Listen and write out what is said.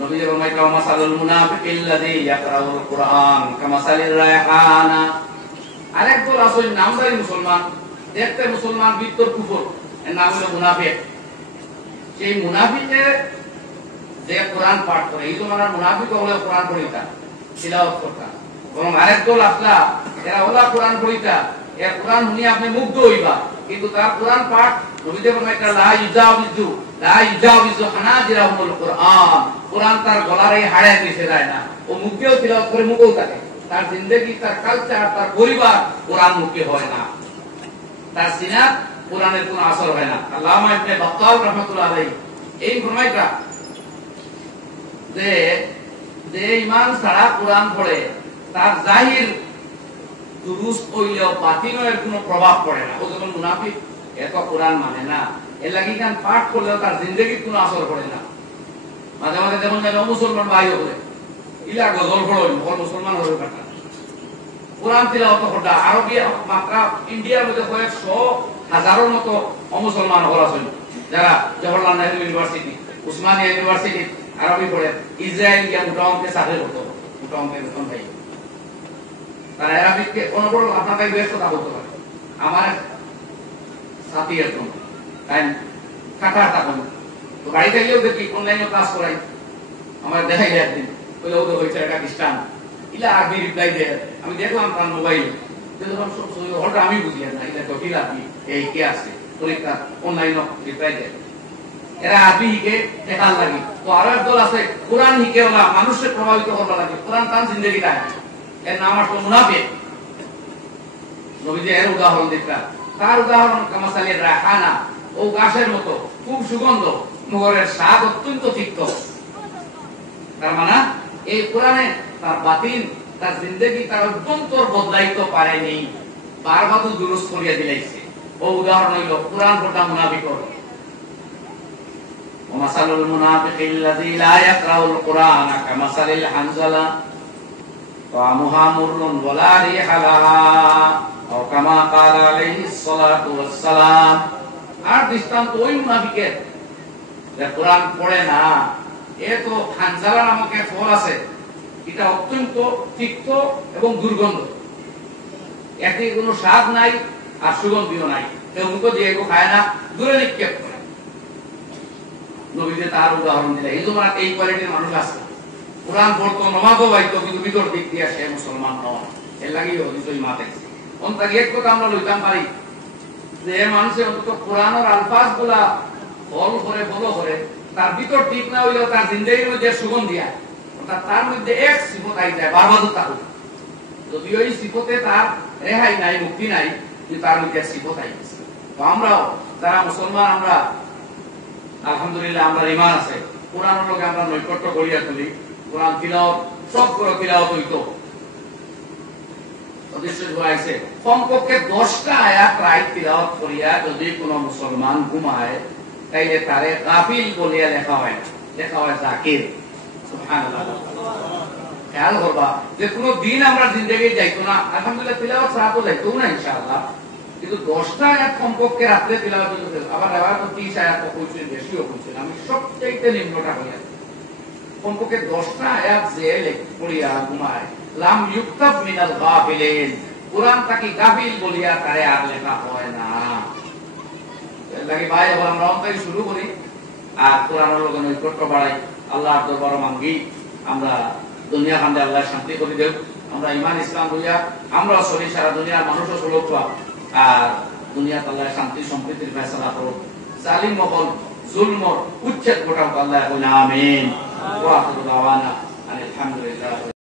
নবী ফরমাইতো মাসালুল মুনাফিকিল্লাযী ইয়াকরাউল কুরআন কামাসালির রায়হানা। আরেক দল আসল নামদারি মুসলমান, দেখতে মুসলমান ভিতর কুফর, এর নাম হলো মুনাফিক। সেই মুনাফিকে যে কোরআন পাঠ করে, এই জমানার মুনাফিক হলো কোরআন পড়িতা, তিলাওয়াত করতা। বরং আরেক দল আসলা, এরা ওলা কোরআন পড়িতা, এর কোরআন শুনি আপনি মুগ্ধ হইবা, কিন্তু তার কোরআন পাঠ নবীজি ফরমাইতা লা ইউজাউযু হানাজিরাহুল কুরআন, কোরআন তার গলার এই হাড়ে মিশে যায় না। ও মুখেও তিলাওয়াত করে, মুখেও থাকে, তার জিন্দেগি, তার কালচার, তার পরিবার কোরআন মুখে হয় না, তার সিনাত কোরআনের কোনো আসর হয় না। আল্লামা ইবনে বাত্তাল রাহমাতুল্লাহ আলাইহি এই ফরমাইতা যে ঈমান ছাড়া কোরআন পড়ে তার জাহির দুরুস কইলেও বাতিনের কোনো প্রভাব পড়ে না। ও যখন মুনাফিক, এত কোরআন মানে না, এর লাগি গান পাঠ করলেও তার জিন্দেগির কোনো আসর পড়ে না। মাঝে মাঝে যেমন যেন মুসলমান ভাই হলে ইলা গজল পড়ল, মুসলমান হয়ে কাটা কোরআন তিলাওয়াত করতা। আরবি মাত্রা ইন্ডিয়ার মধ্যে কয়েকশো হাজারের মতো অমুসলমান হল আছেন, যারা জওহরলাল নেহরু ইউনিভার্সিটি, উসমানিয়া ইউনিভার্সিটি আরবি পড়ে, ইসরায়েল গিয়া মোটা অঙ্কে চাকরি করতো, মোটা অঙ্কের বেতন পাই। তারা আরবিকে অনবর আপনার কাছে বেশ কথা বলতে পারে। আমার সাথী একজন তাই কাটার তখন তো বাড়িতে গিয়েও দেখি অনলাইনে ক্লাস করাই, আমার দেখাই যায় একদিন বলে ওদের হয়েছে একটা খ্রিস্টান, ইলা আরবি রিপ্লাই দেয়। আমি দেখলাম তার মোবাইলে, দেখলাম সব হলটা আমি বুঝি না, এটা জটিল আরবি এই কে আছে পরীক্ষা অনলাইনে রিপ্লাই দেয়। এরা আরবি হিকে দেখার লাগে। তো আরো একদল আছে কোরআন হিকে ওরা মানুষকে প্রভাবিত করবার লাগে, কোরআন তার জিন্দেগিটা, এর নাম আসলে মুনাফিক। নবীজি এর উদাহরণ দিতেন, তার উদাহরণ কামাসালির রায়হানা, ও গাছের মতো খুব সুগন্ধ, মগরের স্বাদ অত্যন্ত তিক্ত। তার মানে এই কোরআনে তার বাতিন, তার জিন্দেগি, তার অভ্যন্তর বদলাইতে পারেনি, বারবার দুরুস্ত করিয়া দিলাইছে। ও উদাহরণ হইল কোরআন পড়া মুনাফিকর। ওমাসালুল মুনাফিকিল্লাযী লা ইয়াকরাউল কুরআন কামাসালিল হানজালা তা'মুহা মুররুন ওয়া লা রিহা লাহা আও কামা ক্বালা আলাইহিস সালাতু ওয়াস সালাম। আর দৃষ্টান্ত ওই মুনাফিকের যে কোরআন পড়ে না, এ তো হানজালা নামক এক ফল আছে, এটা অত্যন্ত তিক্ত এবং দুর্গন্ধ, এতে কোনো স্বাদ নাই আর সুগন্ধিও নাই, কেউ মুখ দিয়ে কেউ খায় না, দূরে নিক্ষেপ করে। নবীজি তার উদাহরণ দিলেন। এই জন্য এই কোয়ালিটির মানুষ আছে, কোরআন পড়তো, নমাজও বাইতো, কিন্তু ভিতর দিক দিয়ে সে মুসলমান নয়। এর লাগেই হদিসই মা দেখছে। অন্তত এক কথা আমরা লইতাম পারি যে মানুষের অন্তত কোরআনের আলফাজ গুলা ফল করে ফলো করে, তার ভিতর ঠিক না হইলেও তার জিন্দেগির মধ্যে সুগন্ধিয়া, অর্থাৎ তার মধ্যে এক সিফত আই যায়, বারবার থাকুক, যদিও এই সিফতে তার রেহাই নাই, মুক্তি নাই, কিন্তু তার মধ্যে সিফত আই গেছে। তো আমরাও যারা মুসলমান, আমরা আলহামদুলিল্লাহ আমরা ঈমান আছে, কোরআনের লগে আমরা নৈকট্য করিয়া তুলি, কোরআন তিলাওয়াত সব করে তিলাওয়াত হইতো। কমপক্ষে 10টা আয়াত রাইট তিলাওয়াত করিয়া যদি কোন মুসলমান ঘুমায়, তাইলে তারে গাফিল বলিয়া লেখা হয় না, লেখা হয় জাকির। সুবহানাল্লাহ। খেয়াল করবা যে কোনো দিন আমরা জিন্দেগি যাইতো না, আলহামদুলিল্লাহ তিলাওয়াত ছাড়া যাইতো না ইনশাআল্লাহ, কিন্তু 10টা আয়াত কমপক্ষে রাত্রে তিলাওয়াত হইতো। আবার রেওয়ায়াত 30 আয়াত কইছেন, বেশিও কইছেন, আমি সবচাইতে নিম্নটা কইয়া কমপক্ষে 10টা আয়াত যে পড়িয়া ঘুমায়, লাম ইউকতাব মিনাল গাফিলিন, কোরআন তাকে গাফিল বলিয়া তারে আর লেখা হয় না। এর লাগি ভাই আমরা অন্তই শুরু করি আর কোরআনের লগে নৈকট্য বাড়াই, আল্লাহর দরবারে মাঙ্গি আমরা দুনিয়া কান্দে আল্লাহ শান্তি করে দেব, আমরা ঈমান ইসলাম হইয়া আমরা চলি, সারা দুনিয়ার মানুষও চলুক, আর দুনিয়াতে আল্লাহ শান্তি সম্প্রীতির ফয়সালা করুক, জালিম মহল জুলমর উচ্ছেদ ঘটাক আল্লাহ। আমিন। ওয়া আখিরু দাওয়ানা আলহামদুলিল্লাহ।